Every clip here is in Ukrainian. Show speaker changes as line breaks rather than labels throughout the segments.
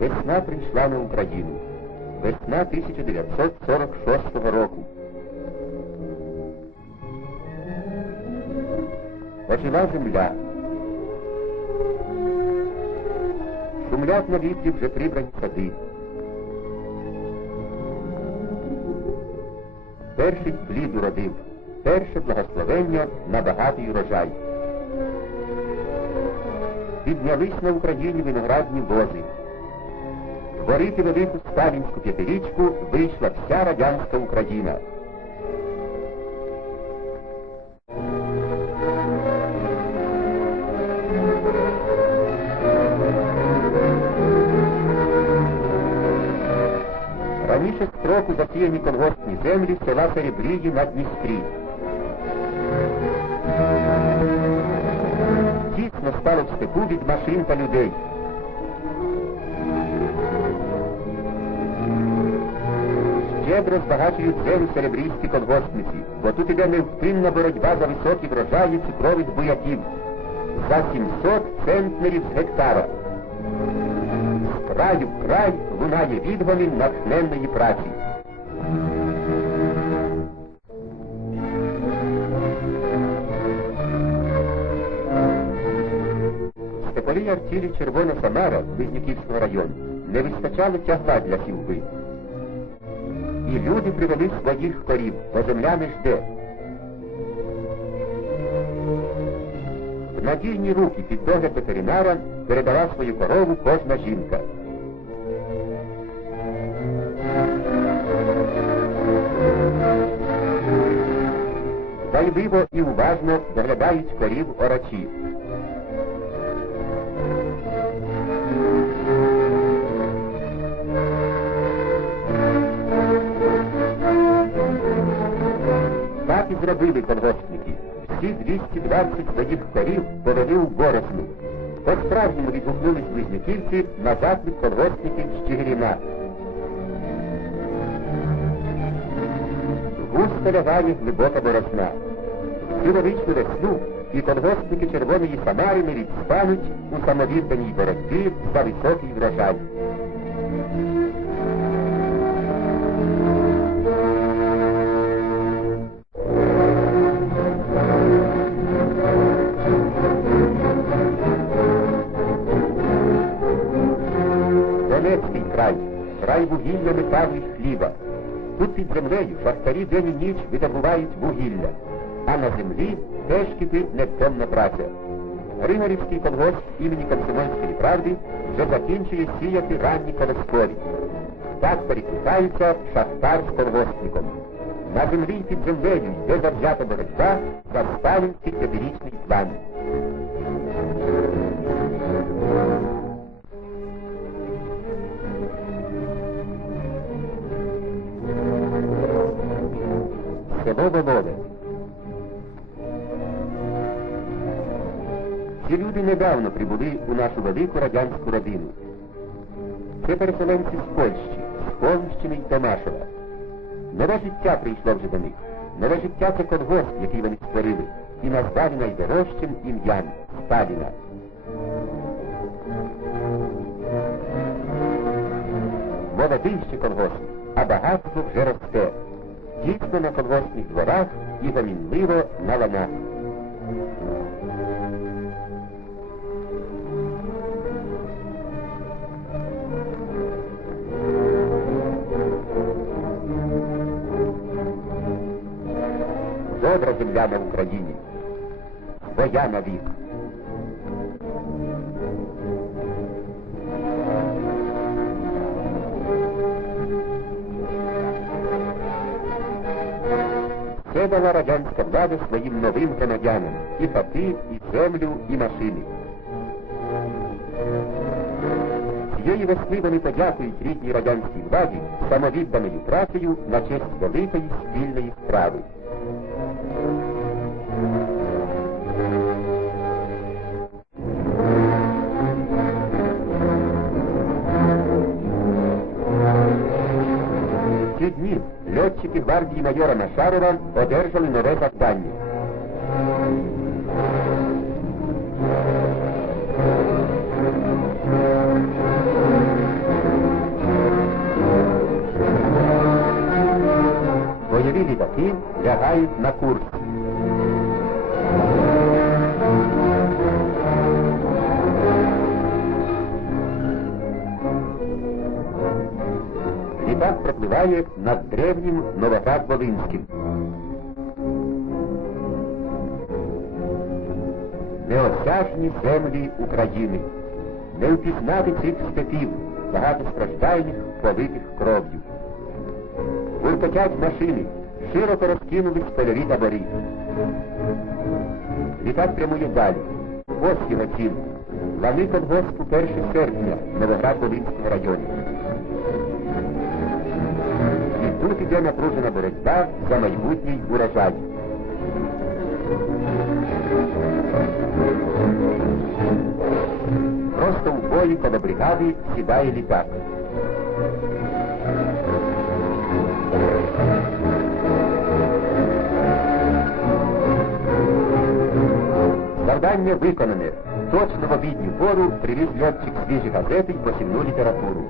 Весна прийшла на Україну. Весна 1946 року. Ожила земля. Шумлять на вітрі вже прибрані сади. Перший плід уродив, перше благословення на багатий урожай. Піднялись на Україні виноградні вози. Творити велику сталінську п'ятирічку вийшла вся радянська Україна. Раніше строку засіяні колгоспні землі села Серебрії на Дністрі. Тісно стало в степу від машин та людей. Щедро збагачують землю серебрійські колгоспниці, бо тут іде невпинна боротьба за високі врожаї цукрових буяків. За 700 центнерів з гектара. З краю в край лунає відгомін натхненної праці. Степовій артілі Червона Самара Близнюківського району не вистачало тягла для сівби. І люди привели своїх корів, бо земля не жде. В надійні руки під догляд ветеринара передала свою корову кожна жінка. Дайливо і уважно доглядають корів орачі. Зробили колгоспники. Всі 220 своїх корів повели у Боросну. По-справжньому відгукнулись близнюківці на заклик колгоспників з Чигирина. Густо лягає глибока борозна. Ціловічну весну і колгоспники Червоної Самари не відстануть у самовідданій боротьбі за високий врожай. Донецький край, край вугілля і хліба. Тут під землею шахтарі день і ніч видобувають вугілля, а на землі теж кипить невтомна праця. Григорівський колгосп імені Комсомольської правди вже закінчує сіяти ранні колоскові. Так перекликаються шахтар з колгоспником. На землі під землею йде завзята боротьба за сталінський п'ятирічний план. Село Володе. Ці люди недавно прибули у нашу велику радянську родину. Це переселенці з Польщі, з Холмщини й Томашева. Нове життя прийшло вже до них. Нове життя це колгосп, який вони створили, і назвали найдорожчим ім'ям Сталіна. Молодий ще колгосп, а багатство вже росте. Дійсно на колгоспних дворах і замінливо на ланах. Добра земля на Україні. Своя навік. Це радянська влада своїм новим громадянам і хати, і землю, і машини. Цієї весни вони подякують рідній радянській владі самовідданою працею на честь великої спільної справи. eserciti Bardi Majora Massarovan održali nove battaglie. Vojevidi Batin zahajiv na Kursk. Пропливає над древнім Новоград-Волинським. Неосяжні землі України. Не впізнати цих степів, багатостраждальних, политих кров'ю. Гуркотять машини, широко розкинулись польові табори. Літак прямує далі. Ось його ціль. Лани колгоспу 1 серпня Новоград-Волинського району. І тут іде напружена боротьба за майбутній урожай. Просто в бої коло бригади сідає літак. Завдання виконане. Точно в обідню пору привіз льотчик свіжі газети й посівну літературу.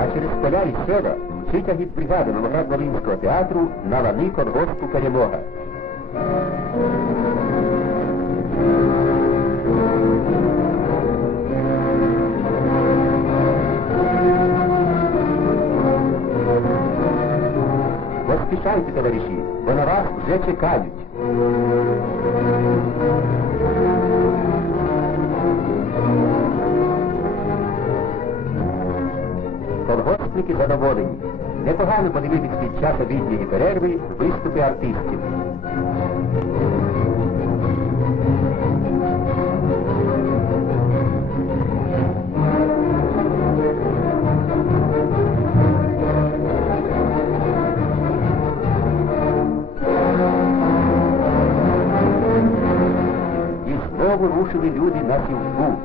А через поля і села мчить агітбригада Новоград-Волинського театру на лани колгоспу перемога. Поспішайте, товариші, бо на вас вже чекають. Колгоспники задоволені. Непогано подивитись під час обідньої перерви виступи артистів. Рушили люди на сівку,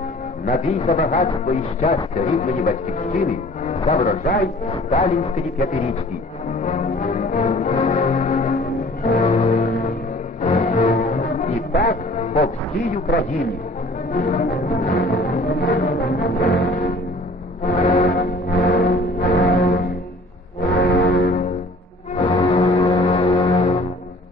на бій за багатство і щастя рідної батьківщини, за врожай сталінської п'ятирічки. І так по всій Україні.